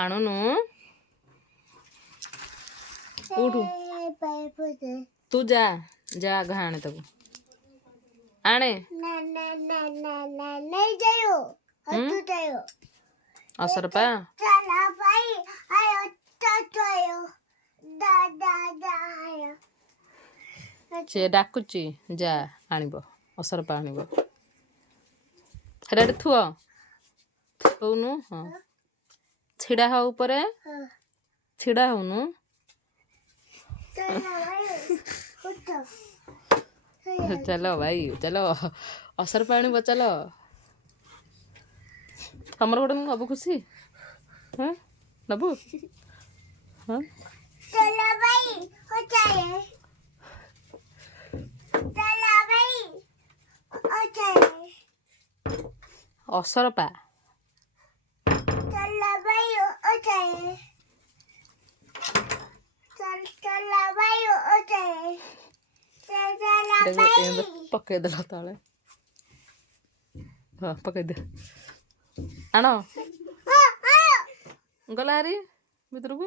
आणुनु उठू तू जा जा घा आणे तब आणे असरपा से डाकुची जा आनिब असरपा आनिब हेड थुआ कौनु हाँ छिड़ा हो ऊपर छिड़ा होनु चलो भाई चलो असर पानी बचलो तमर गोटे नबु खुशी हाँ नबु हाँ चलो भाई हो जाए चलो भाई हो जाए असर पा चलो भाई हो जाए चलो भाई हो जाए चलो भाई पकड़ दे तले हाँ पकड़ दे आण गला हारी भितर को